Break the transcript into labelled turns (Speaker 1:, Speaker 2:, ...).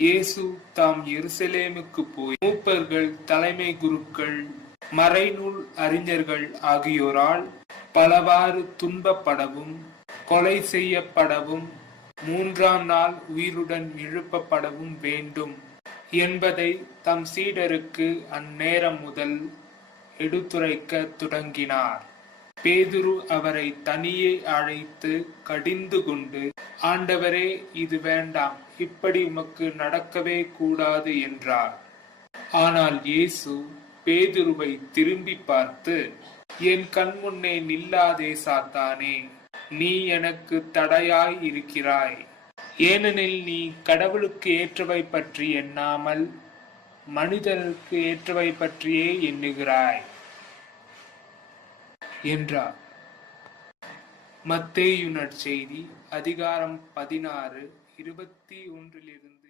Speaker 1: இயேசு தாம் எருசலேமுக்கு போய் மூப்பர்கள் தலைமை குருக்கள் மறைநூல் அறிஞர்கள் ஆகியோரால் பலவாறு துன்பப்படவும் கொலை செய்யப்படவும் மூன்றாம் நாள் உயிருடன் எழுப்பப்படவும் வேண்டும் என்பதை தம் சீடருக்கு அந்நேரம் முதல் எடுத்துரைக்க தொடங்கினார். பேதுரு அவரை தனியே அழைத்து கடிந்து கொண்டு ஆண்டவரே இது வேண்டாம். இப்படி உமக்கு நடக்கவே கூடாது என்றார். ஆனால் இயேசு பேதுருவை திரும்பி பார்த்து என் கண்முன்னே நில்லாதே சாத்தானே. நீ எனக்கு தடையாய் இருக்கிறாய். ஏனெனில் நீ கடவுளுக்கு ஏற்றவை பற்றி எண்ணாமல் மனிதருக்கு ஏற்றவை பற்றியே எண்ணுகிறாய். என்றார். மத்தேயு நற்செய்தி அதிகாரம் பதினாறு இருபத்தி ஒன்றிலிருந்து